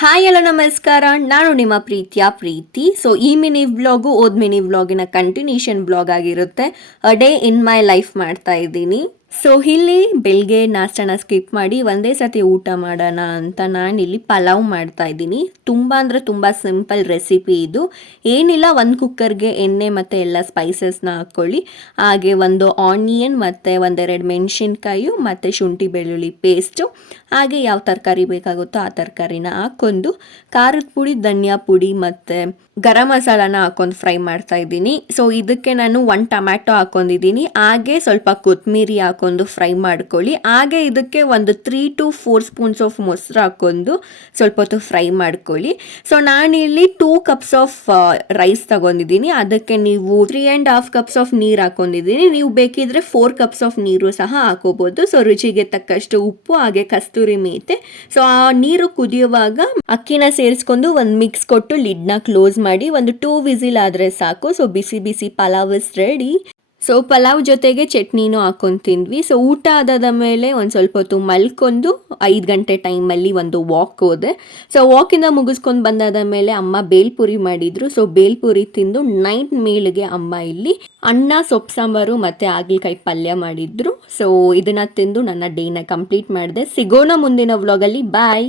Hi hello ನಮಸ್ಕಾರ. ನಾನು ನಿಮ್ಮ ಪ್ರೀತಿಯ ಪ್ರೀತಿ. ಸೊ ಈ ಮಿನಿ ವ್ಲಾಗು ಮಿನಿ ವ್ಲಾಗಿನ ಕಂಟಿನ್ಯೂಷನ್ ವ್ಲಾಗ್ ಆಗಿರುತ್ತೆ. A day in my life ಮಾಡ್ತಾ ಇದ್ದೀನಿ. ಸೊ ಇಲ್ಲಿ ಬೆಳಗ್ಗೆ ನಾಷ್ಟನ ಸ್ಕಿಪ್ ಮಾಡಿ ಒಂದೇ ಸತಿ ಊಟ ಮಾಡೋಣ ಅಂತ ನಾನಿಲ್ಲಿ ಪಲಾವ್ ಮಾಡ್ತಾ ಇದ್ದೀನಿ. ತುಂಬ ಅಂದರೆ ತುಂಬ ಸಿಂಪಲ್ ರೆಸಿಪಿ ಇದು. ಏನಿಲ್ಲ, ಒಂದು ಕುಕ್ಕರ್ಗೆ ಎಣ್ಣೆ ಮತ್ತು ಎಲ್ಲ ಸ್ಪೈಸಸ್ನ ಹಾಕ್ಕೊಳ್ಳಿ. ಹಾಗೆ ಒಂದು ಆನಿಯನ್ ಮತ್ತು ಒಂದೆರಡು ಮೆಣಸಿನ್ಕಾಯಿ ಮತ್ತು ಶುಂಠಿ ಬೆಳ್ಳುಳ್ಳಿ ಪೇಸ್ಟು, ಹಾಗೆ ಯಾವ ತರಕಾರಿ ಬೇಕಾಗುತ್ತೋ ಆ ತರಕಾರಿನ ಹಾಕ್ಕೊಂಡು ಖಾರದ ಪುಡಿ, ಧನಿಯಾ ಪುಡಿ ಮತ್ತು ಗರಂ ಮಸಾಲಾನ ಹಾಕೊಂಡು ಫ್ರೈ ಮಾಡ್ತಾ ಇದ್ದೀನಿ. ಸೊ ಇದಕ್ಕೆ ನಾನು 1 ಟೊಮ್ಯಾಟೊ ಹಾಕೊಂಡಿದ್ದೀನಿ. ಹಾಗೆ ಸ್ವಲ್ಪ ಕೊತ್ತಂಬರಿ ಹಾಕೊಂಡು ಫ್ರೈ ಮಾಡ್ಕೊಳ್ಳಿ. ಹಾಗೆ ಇದಕ್ಕೆ ಒಂದು 3 to 4 ಸ್ಪೂನ್ಸ್ ಆಫ್ ಮೊಸರು ಹಾಕೊಂಡು ಸ್ವಲ್ಪ ಹೊತ್ತು ಫ್ರೈ ಮಾಡ್ಕೊಳ್ಳಿ. ಸೊ ನಾನಿಲ್ಲಿ 2 ಕಪ್ಸ್ ಆಫ್ ರೈಸ್ ತಗೊಂಡಿದ್ದೀನಿ. ಅದಕ್ಕೆ ನೀವು 3.5 ಕಪ್ಸ್ ಆಫ್ ನೀರು ಹಾಕೊಂಡಿದ್ದೀನಿ. ನೀವು ಬೇಕಿದ್ರೆ 4 ಕಪ್ಸ್ ಆಫ್ ನೀರು ಸಹ ಹಾಕೋಬಹುದು. ಸೊ ರುಚಿಗೆ ತಕ್ಕಷ್ಟು ಉಪ್ಪು, ಹಾಗೆ ಕಸ್ತೂರಿ ಮೇಥಿ. ಸೊ ಆ ನೀರು ಕುದಿಯುವಾಗ ಅಕ್ಕಿನ ಸೇರಿಸ್ಕೊಂಡು ಒಂದು ಮಿಕ್ಸ್ ಕೊಟ್ಟು ಲಿಡ್ನ ಕ್ಲೋಸ್ ಮಾಡಿ ಒಂದು 2 ವಿಸಿಲ್ ಆದರೆ ಸಾಕು. ಸೊ ಬಿಸಿ ಬಿಸಿ pulao is ready. So pulao ಜೊತೆಗೆ ಚಟ್ನಿನೂ ಹಾಕೊಂಡು ತಿಂದ್ವಿ. ಸೊ ಊಟ ಆದಾದ ಮೇಲೆ ಒಂದು ಸ್ವಲ್ಪ ಹೊತ್ತು ಮಲ್ಕೊಂಡು 5 ಗಂಟೆ ಟೈಮಲ್ಲಿ ಒಂದು ವಾಕ್ ಹೋದೆ. ಸೊ ವಾಕಿಂದ ಮುಗಿಸ್ಕೊಂಡು ಬಂದಾದ ಮೇಲೆ ಅಮ್ಮ ಬೇಲ್ಪುರಿ ಮಾಡಿದ್ರು. ಸೊ ಬೇಲ್ಪುರಿ ತಿಂದು ನೈಟ್ ಮೀಲ್ಗೆ ಅಮ್ಮ ಇಲ್ಲಿ ಅನ್ನ, ಸೊಪ್ಪು ಸಾಂಬಾರು ಮತ್ತು ಹಾಗಲಕಾಯಿ ಪಲ್ಯ ಮಾಡಿದ್ರು. ಸೊ ಇದನ್ನು ತಿಂದು ನನ್ನ ಡೇನ ಕಂಪ್ಲೀಟ್ ಮಾಡಿದೆ. ಸಿಗೋಣ ಮುಂದಿನ ವ್ಲಾಗಲ್ಲಿ. ಬಾಯ್.